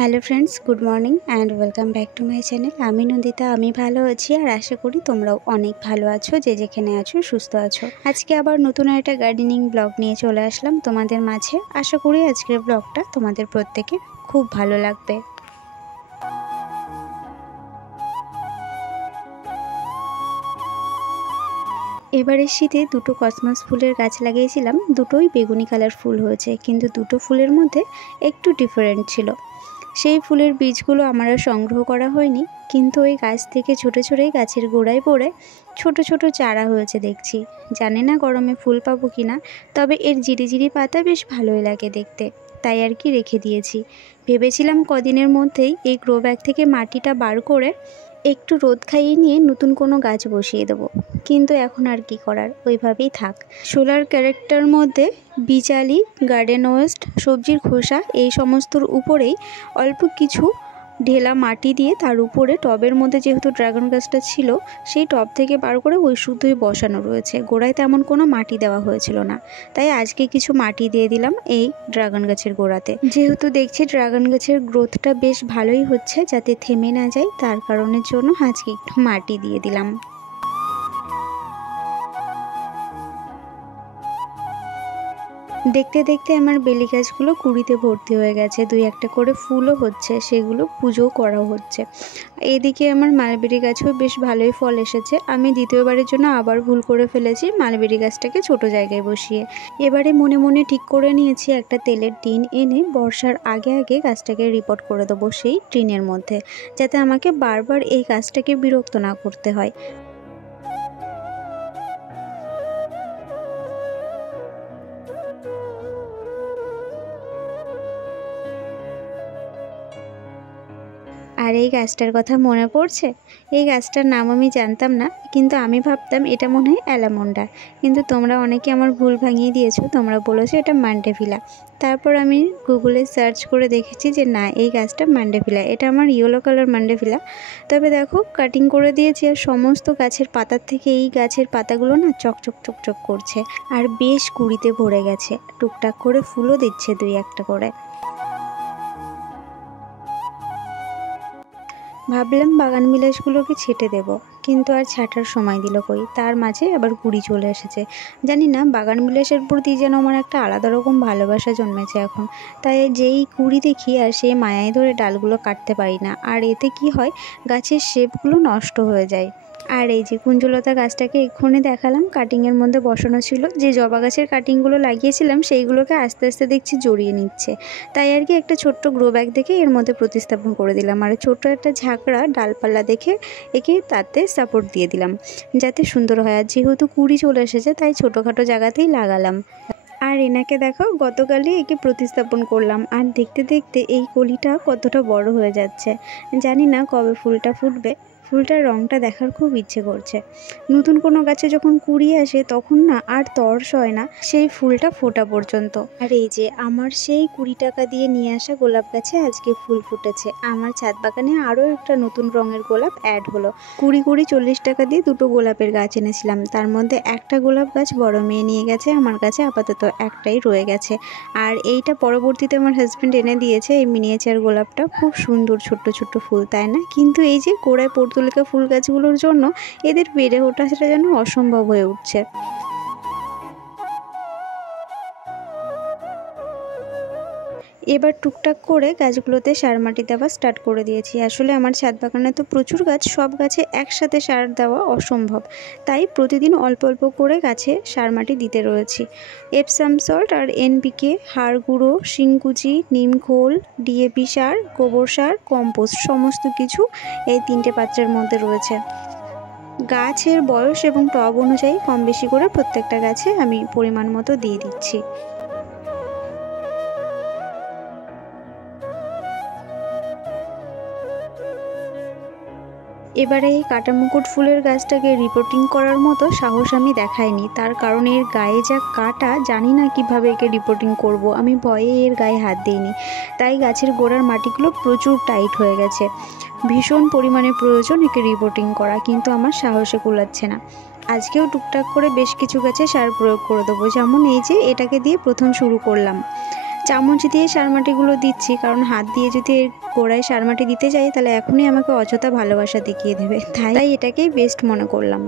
Hello friends, good morning and welcome back to my channel. আমি নন্দিতা। আমি ভালো আছি আর আশা করি তোমরাও অনেক ভালো আছো, যে যেখানে আছো সুস্থ আছো। আজকে আবার নতুন একটা গার্ডেনিং ব্লগ নিয়ে চলে আসলাম তোমাদের মাঝে। আশা করি আজকের ব্লগটা তোমাদের প্রত্যেকের খুব ভালো লাগবে। এবারের শীতে দুটো কসমস ফুলের গাছ লাগিয়েছিলাম, দুটোই বেগুনি কালার ফুল হয়েছে, কিন্তু দুটো ফুলের মধ্যে একটু ডিফারেন্ট ছিল। সেই ফুলের বীজগুলো আমার আর সংগ্রহ করা হয়নি, কিন্তু ওই গাছ থেকে ছোটো ছোটোই গাছের গোড়ায় পড়ে ছোট ছোট চারা হয়েছে দেখছি। জানি না গরমে ফুল পাবো কি না, তবে এর জিরিজিরি পাতা বেশ ভালোই লাগে দেখতে, তাই আর কি রেখে দিয়েছি। ভেবেছিলাম কদিনের মধ্যেই এই গ্রো ব্যাগ থেকে মাটিটা বার করে একটু রোদ খাইয়ে নিয়ে নতুন কোনো গাছ বসিয়ে দেবো, কিন্তু এখন আর কি করার, ওইভাবেই থাক। সোলার ক্যারেক্টার মধ্যে বিচালি, গার্ডেন ওয়েস্ট, সবজির খোসা এই সমস্তর উপরেই অল্প কিছু ঢেলা মাটি দিয়ে তার উপরে টবের মধ্যে যেহেতু ড্রাগন গাছটা ছিল, সেই টব থেকে বার করে ওই শুধুই বসানো রয়েছে। গোড়ায় তেমন কোনো মাটি দেওয়া হয়েছিল না, তাই আজকে কিছু মাটি দিয়ে দিলাম এই ড্রাগন গাছের গোড়াতে। যেহেতু দেখছি ড্রাগন গাছের গ্রোথটা বেশ ভালোই হচ্ছে, যাতে থেমে না যায় তার কারণের জন্য আজকে একটু মাটি দিয়ে দিলাম। দেখতে দেখতে আমার বেলি গাছগুলো কুড়িতে ভর্তি হয়ে গেছে, দুই একটা করে ফুলও হচ্ছে, সেগুলো পুজোও করাও হচ্ছে। এইদিকে আমার মালবেরি গাছেও বেশ ভালোই ফল এসেছে। আমি দ্বিতীয়বারের জন্য আবার ভুল করে ফেলেছি মালবেরি গাছটাকে ছোট জায়গায় বসিয়ে। এবারে মনে মনে ঠিক করে নিয়েছি একটা তেলের টিন এনে বর্ষার আগে আগে গাছটাকে রিপোর্ট করে দেবো সেই টিনের মধ্যে, যাতে আমাকে বারবার এই গাছটাকে বিরক্ত না করতে হয়। আর এই গাছটার কথা মনে পড়ছে, এই গাছটার নাম আমি জানতাম না, কিন্তু আমি ভাবতাম এটা মনে হয় অ্যালামন্ডা, কিন্তু তোমরা অনেকে আমার ভুল ভাঙিয়ে দিয়েছো, তোমরা বলেছো এটা মান্ডেভিলা। তারপর আমি গুগলে সার্চ করে দেখেছি যে না, এই গাছটা মান্ডেভিলা, এটা আমার ইয়েলো কালার মান্ডেভিলা। তবে দেখো কাটিং করে দিয়েছি, আর সমস্ত গাছের পাতার থেকে এই গাছের পাতাগুলো না চকচক চকচক করছে, আর বেশ কুড়িতে ভরে গেছে, টুকটাক করে ফুলও দিচ্ছে দুই একটা করে। ভাবলাম বাগান বিলাসগুলোকে ছেটে দেব, কিন্তু আর ছাটার সময় দিল কই, তার মাঝে আবার কুড়ি চলে এসেছে। জানি না, বাগান বিলাসের প্রতি যেন আমার একটা আলাদা রকম ভালোবাসা জন্মেছে এখন। তাই যেই কুড়ি দেখি আর সেই মায়ায় ধরে ডালগুলো কাটতে পারি না, আর এতে কি হয়, গাছের শেপগুলো নষ্ট হয়ে যায়। আর এই যে কুঞ্জলতা গাছটাকে এক্ষুনি দেখালাম, কাটিংয়ের মধ্যে বসানো ছিল, যে জবা গাছের কাটিংগুলো লাগিয়েছিলাম সেইগুলোকে আস্তে আস্তে দেখছি জড়িয়ে নিচ্ছে। তাই আর কি একটা ছোট্ট গ্রো ব্যাগ দেখে এর মধ্যে প্রতিস্থাপন করে দিলাম, আর ছোট্ট একটা ঝাঁকড়া ডালপাল্লা দেখে একে তাতে সাপোর্ট দিয়ে দিলাম, যাতে সুন্দর হয়। আর যেহেতু কুড়ি চলে এসেছে, তাই ছোটোখাটো জায়গাতেই লাগালাম। আর এনাকে দেখো, গতকালই একে প্রতিস্থাপন করলাম, আর দেখতে দেখতে এই কলিটা কতটা বড় হয়ে যাচ্ছে। জানি না কবে ফুলটা ফুটবে, ফুলটার রঙটা দেখার খুব ইচ্ছে করছে। নতুন কোনো গাছে যখন কুড়ি আসে তখন না আর তর্স হয় না সেই ফুলটা ফোটা পর্যন্ত। আর এই যে আমার সেই 20 টাকা দিয়ে নিয়ে আসা গোলাপ গাছে আজকে ফুল ফুটেছে। আমার ছাদ বাগানে আরও একটা নতুন রঙের গোলাপ অ্যাড হলো। 20 টাকা দিয়ে দুটো গোলাপের গাছ এনেছিলাম, তার মধ্যে একটা গোলাপ গাছ বড় মেয়ে নিয়ে গেছে, আমার কাছে আপাতত একটাই রয়ে গেছে। আর এইটা পরবর্তীতে আমার হাজব্যান্ড এনে দিয়েছে, এই মিনিয়েচার গোলাপটা। খুব সুন্দর ছোট্ট ছোট্ট ফুল, তাই না? কিন্তু এই যে গোড়ায় পর্তুলিকা ফুল গাছগুলোর জন্য এদের বেড়ে ওঠা সেটা যেন অসম্ভব হয়ে উঠছে। এবার টুকটাক করে গাছগুলোতে সার মাটি দেওয়া স্টার্ট করে দিয়েছি। আসলে আমার ছাদ বাগানে তো প্রচুর গাছ, সব গাছে একসাথে সার দেওয়া অসম্ভব, তাই প্রতিদিন অল্প অল্প করে গাছে সার মাটি দিতে রয়েছি। এপসাম সল্ট আর এনপিকে, হাড় গুঁড়ো, শিংকুচি, নিমখোল, ডিএপি সার, গোবর সার, কম্পোস্ট সমস্ত কিছু এই 3টে পাত্রের মধ্যে রয়েছে। গাছের বয়স এবং টব অনুযায়ী কম বেশি করে প্রত্যেকটা গাছে আমি পরিমাণ মতো দিয়ে দিচ্ছি। এবারে এই কাটামুকুট ফুলের গাছটাকে রিপোর্টিং করার মতো সাহস আমি দেখাইনি, তার কারণ এর গায়ে যা কাটা, জানি না কিভাবে একে রিপোর্টিং করব। আমি ভয়ে এর গায়ে হাত দিইনি, তাই গাছের গোড়ার মাটিগুলো প্রচুর টাইট হয়ে গেছে। ভীষণ পরিমাণে প্রয়োজন একে রিপোর্টিং করা, কিন্তু আমার সাহসে কুলাচ্ছে না। আজকেও টুকটাক করে বেশ কিছু গাছে সার প্রয়োগ করে দেবো, যেমন এই যে এটাকে দিয়ে প্রথম শুরু করলাম। চামচ দিয়ে সারমাটিগুলো দিচ্ছি, কারণ হাত দিয়ে যদি এর গোড়ায় সারমাটি দিতে যাই তাহলে এখনই আমাকে অযথা ভালোবাসা দেখিয়ে দেবে, তাই এটাকেই বেস্ট মনে করলাম।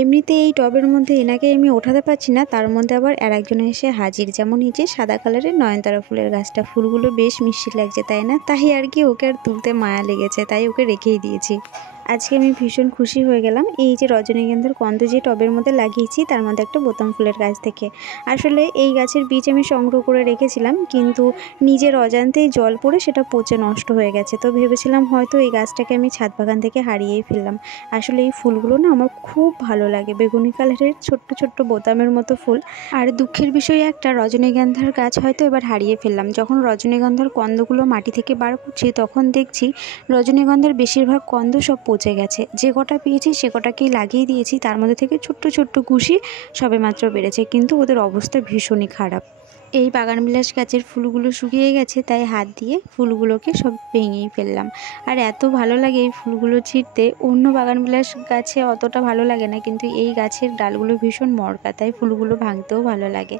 এমনিতে এই টবের মধ্যে এনাকে আমি ওঠাতে পারছি না, তার মধ্যে আবার আর একজন এসে হাজির, যেমন এই যে সাদা কালারের নয়নতারা ফুলের গাছটা, ফুলগুলো বেশ মিষ্টি লাগছে তাই না, তাই আর কি ওকে আর তুলতে মায়া লেগেছে, তাই ওকে রেখেই দিয়েছি। আজকে আমি ভীষণ খুশি হয়ে গেলাম এই যে রজনীগন্ধার কন্দ যে টবের মধ্যে লাগিয়েছি তার মধ্যে একটা বোতাম ফুলের গাছ থেকে। আসলে এই গাছের বীজ আমি সংগ্রহ করে রেখেছিলাম, কিন্তু নিজের অজান্তেই জল পড়ে সেটা পচে নষ্ট হয়ে গেছে, তো ভেবেছিলাম হয়তো এই গাছটাকে আমি ছাদ বাগান থেকে হারিয়েই ফেললাম। আসলে এই ফুলগুলো না আমার খুব ভালো লাগে, বেগুনি কালারের ছোট্ট ছোট্ট বোতামের মতো ফুল। আর দুঃখের বিষয় একটা, রজনীগন্ধার গাছ হয়তো এবার হারিয়ে ফেললাম। যখন রজনীগন্ধার কন্দগুলো মাটি থেকে বার করছি তখন দেখছি রজনীগন্ধার বেশিরভাগ কন্দ সব পচে গেছে। যে কটা পেয়েছি সে কটাকেই লাগিয়ে দিয়েছি, তার মধ্যে থেকে ছোট্ট ছোট্ট কুশি সবেমাত্র বেড়েছে, কিন্তু ওদের অবস্থা ভীষণই খারাপ। এই বাগানবিলাস গাছের ফুলগুলো শুকিয়ে গেছে, তাই হাত দিয়ে ফুলগুলোকে সব ভেঙেই ফেললাম। আর এত ভালো লাগে এই ফুলগুলো ছিঁড়তে, অন্য বাগানবিলাস গাছে অতটা ভালো লাগে না, কিন্তু এই গাছের ডালগুলো ভীষণ মরকা, তাই ফুলগুলো ভাঙতেও ভালো লাগে।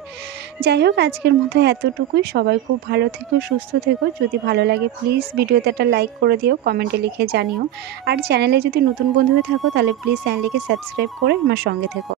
যাই হোক, আজকের মতো এতটুকুই। সবাই খুব ভালো থেকো, সুস্থ থেকো। যদি ভালো লাগে প্লিজ ভিডিওতে একটা লাইক করে দিও, কমেন্টে লিখে জানিও। আর চ্যানেলে যদি নতুন বন্ধু হয়ে থাকো তাহলে প্লিজ চ্যানেলটিকে সাবস্ক্রাইব করে আমার সঙ্গে থেকো।